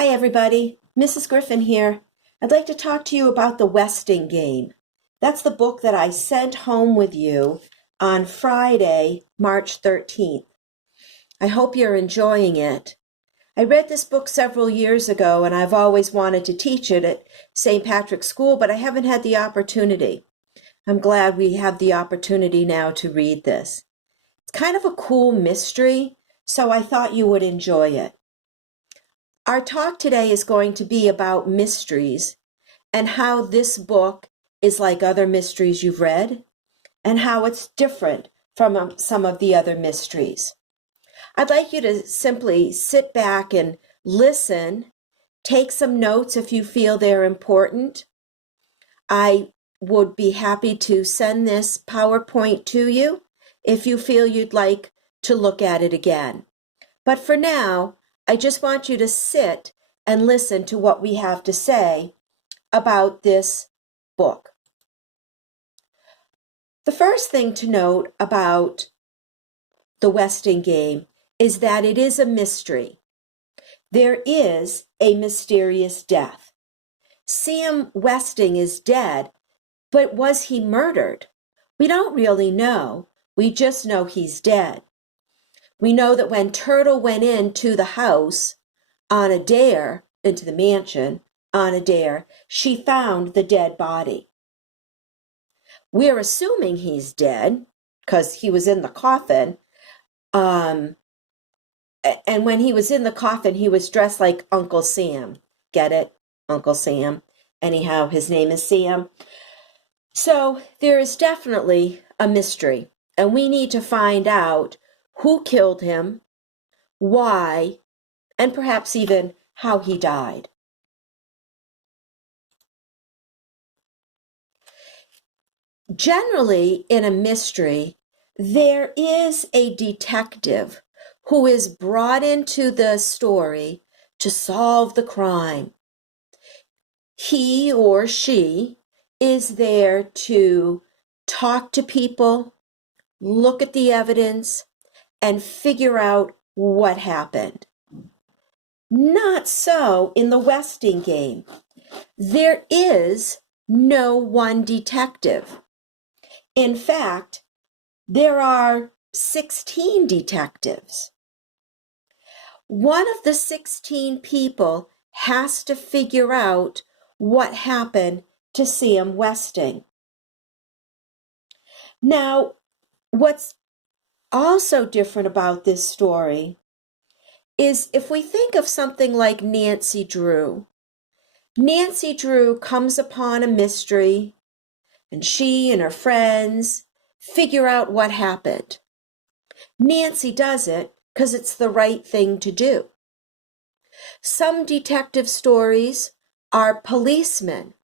Hi, everybody. Mrs. Griffin here. I'd like to talk to you about The Westing Game. That's the book that I sent home with you on Friday, March 13th. I hope you're enjoying it. I read this book several years ago, and I've always wanted to teach it at St. Patrick's School, but I haven't had the opportunity. I'm glad we have the opportunity now to read this. It's kind of a cool mystery, so I thought you would enjoy it. Our talk today is going to be about mysteries and how this book is like other mysteries you've read and how it's different from some of the other mysteries. I'd like you to simply sit back and listen, take some notes if you feel they're important. I would be happy to send this PowerPoint to you if you feel you'd like to look at it again. But for now, I just want you to sit and listen to what we have to say about this book. The first thing to note about The Westing Game is that it is a mystery. There is a mysterious death. Sam Westing is dead, but was he murdered? We don't really know. We just know he's dead. We know that when Turtle went into the house on a dare, into the mansion on a dare, she found the dead body. We're assuming he's dead because he was in the coffin. And when he was in the coffin, he was dressed like Uncle Sam. Get it? Uncle Sam. Anyhow, his name is Sam. So there is definitely a mystery, and we need to find out who killed him, why, and perhaps even how he died. Generally, in a mystery, there is a detective who is brought into the story to solve the crime. He or she is there to talk to people, look at the evidence, and figure out what happened. Not so in the Westing Game. There is no one detective. In fact, there are 16 detectives. One of the 16 people has to figure out what happened to Sam Westing. Now, what's also different about this story is if we think of something like Nancy Drew. Nancy Drew comes upon a mystery, and she and her friends figure out what happened. Nancy does it because it's the right thing to do. Some detective stories are policemen,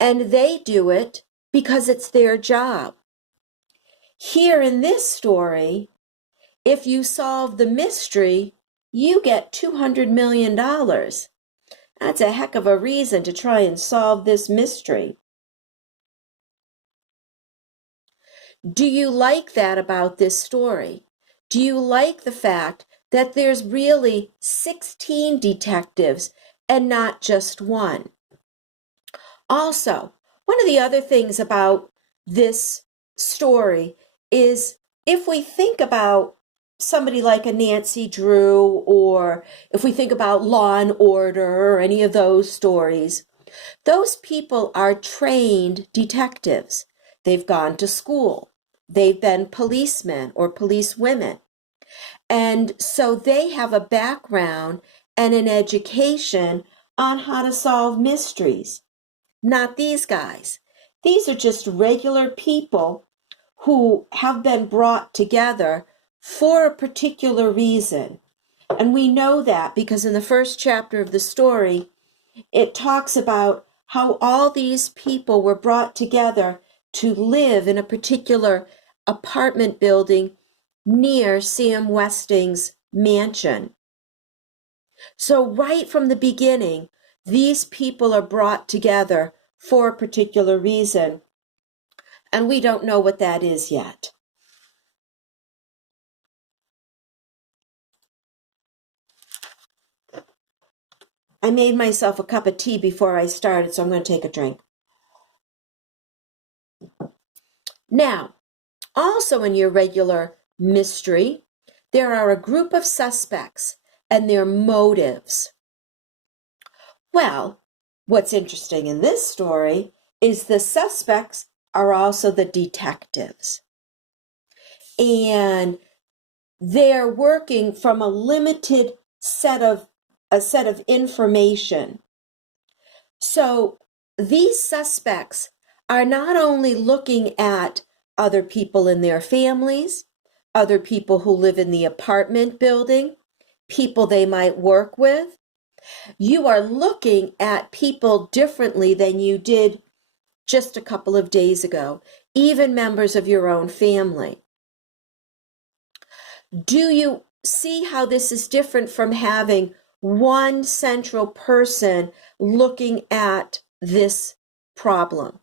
and they do it because it's their job. Here in this story, if you solve the mystery, you get $200 million. That's a heck of a reason to try and solve this mystery. Do you like that about this story? Do you like the fact that there's really 16 detectives and not just one? Also, one of the other things about this story is if we think about somebody like a Nancy Drew, or if we think about Law and Order or any of those stories, those people are trained detectives. They've gone to school. They've been policemen or policewomen. And so they have a background and an education on how to solve mysteries. Not these guys. These are just regular people who have been brought together for a particular reason. And we know that because in the first chapter of the story, it talks about how all these people were brought together to live in a particular apartment building near Sam Westing's mansion. So right from the beginning, these people are brought together for a particular reason, and we don't know what that is yet. I made myself a cup of tea before I started, so I'm going to take a drink. Now, also in your regular mystery, there are a group of suspects and their motives. Well, what's interesting in this story is the suspects are also the detectives. And they're working from a limited set of information. So these suspects are not only looking at other people in their families, other people who live in the apartment building, people they might work with. You are looking at people differently than you did just a couple of days ago, even members of your own family. Do you see how this is different from having one central person looking at this problem?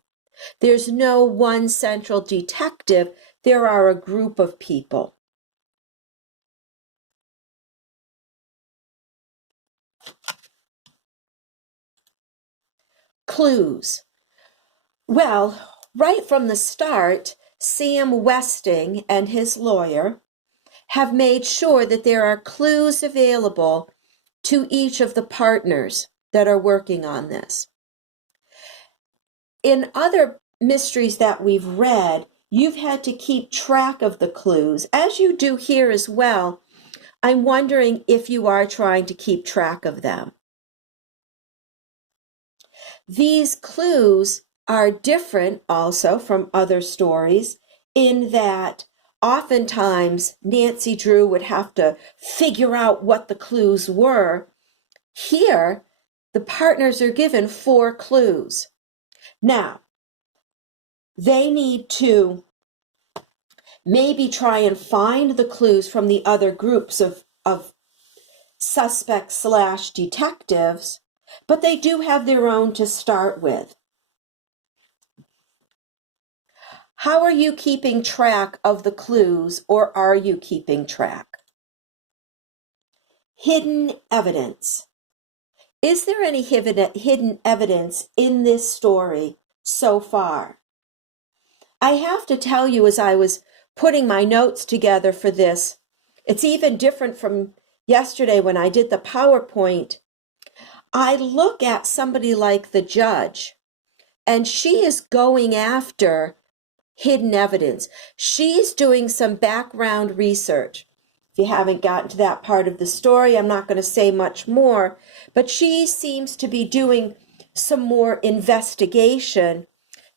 There's no one central detective. There are a group of people. Clues. Well, right from the start, Sam Westing and his lawyer have made sure that there are clues available to each of the partners that are working on this. In other mysteries that we've read, you've had to keep track of the clues, as you do here as well. I'm wondering if you are trying to keep track of them. These clues are different also from other stories in that oftentimes Nancy Drew would have to figure out what the clues were. Here, the partners are given 4 clues. Now, they need to maybe try and find the clues from the other groups of suspects / detectives, but they do have their own to start with. How are you keeping track of the clues, or are you keeping track? Hidden evidence. Is there any hidden evidence in this story so far? I have to tell you, as I was putting my notes together for this, it's even different from yesterday when I did the PowerPoint. I look at somebody like the judge, and she is going after hidden evidence. She's doing some background research. If you haven't gotten to that part of the story, I'm not going to say much more, but she seems to be doing some more investigation.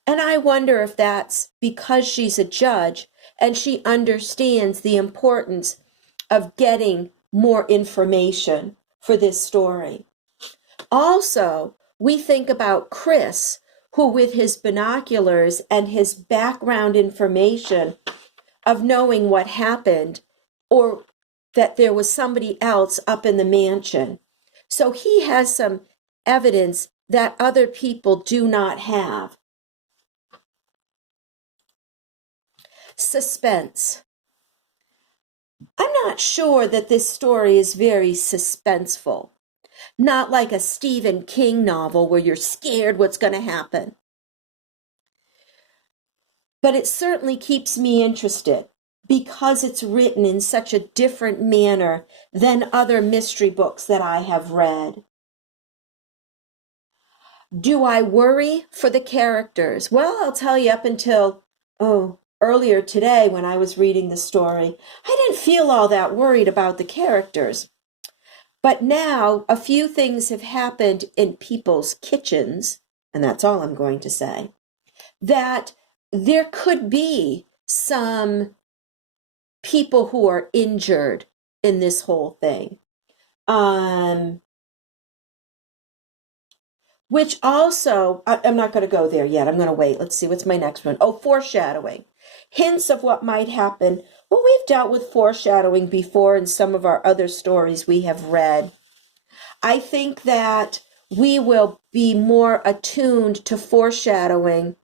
And I wonder if that's because she's a judge and she understands the importance of getting more information for this story. Also, we think about Chris, who with his binoculars and his background information of knowing what happened or that there was somebody else up in the mansion. So he has some evidence that other people do not have. Suspense. I'm not sure that this story is very suspenseful. Not like a Stephen King novel where you're scared what's going to happen. But it certainly keeps me interested because it's written in such a different manner than other mystery books that I have read. Do I worry for the characters? Well, I'll tell you, up until, earlier today when I was reading the story, I didn't feel all that worried about the characters. But now a few things have happened in people's kitchens, and that's all I'm going to say, that there could be some people who are injured in this whole thing. Which also, I'm not going to go there yet. I'm going to wait. Let's see, what's my next one? Foreshadowing. Hints of what might happen. Well, we've dealt with foreshadowing before in some of our other stories we have read. I think that we will be more attuned to foreshadowing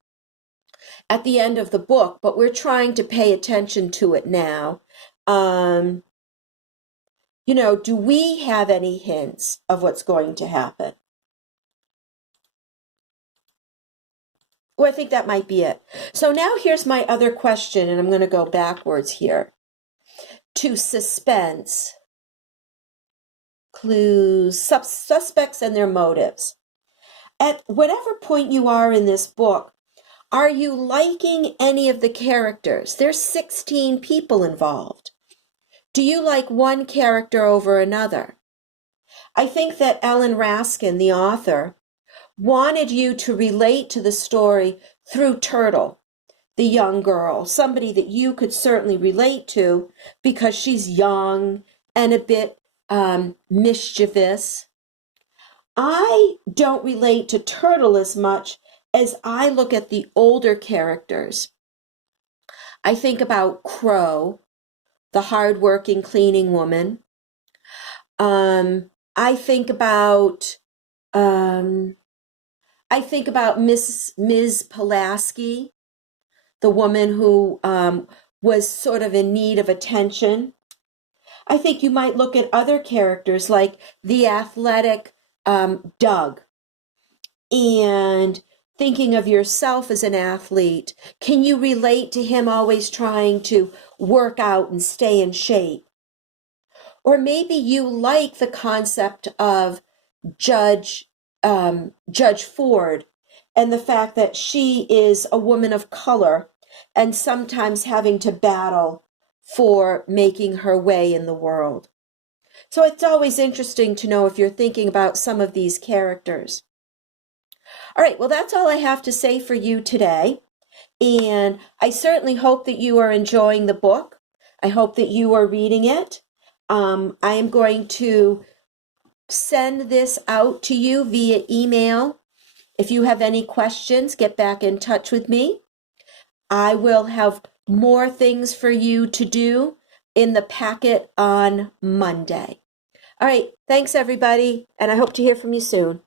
at the end of the book, but we're trying to pay attention to it now. Do we have any hints of what's going to happen? Oh, I think that might be it. So now here's my other question, and I'm going to go backwards here to suspense, clues, suspects and their motives. At whatever point you are in this book, are you liking any of the characters? There's 16 people involved. Do you like one character over another? I think that Ellen Raskin, the author, wanted you to relate to the story through Turtle, the young girl, somebody that you could certainly relate to because she's young and a bit mischievous. I don't relate to Turtle as much as I look at the older characters. I think about Crow, the hardworking cleaning woman. I think about Ms. Pulaski, the woman who was sort of in need of attention. I think you might look at other characters like the athletic Doug, and thinking of yourself as an athlete, can you relate to him always trying to work out and stay in shape? Or maybe you like the concept of Judge Ford and the fact that she is a woman of color and sometimes having to battle for making her way in the world. So it's always interesting to know if you're thinking about some of these characters. All right, well, that's all I have to say for you today. And I certainly hope that you are enjoying the book. I hope that you are reading it. I am going to send this out to you via email. If you have any questions, get back in touch with me. I will have more things for you to do in the packet on Monday. All right, thanks everybody, and I hope to hear from you soon.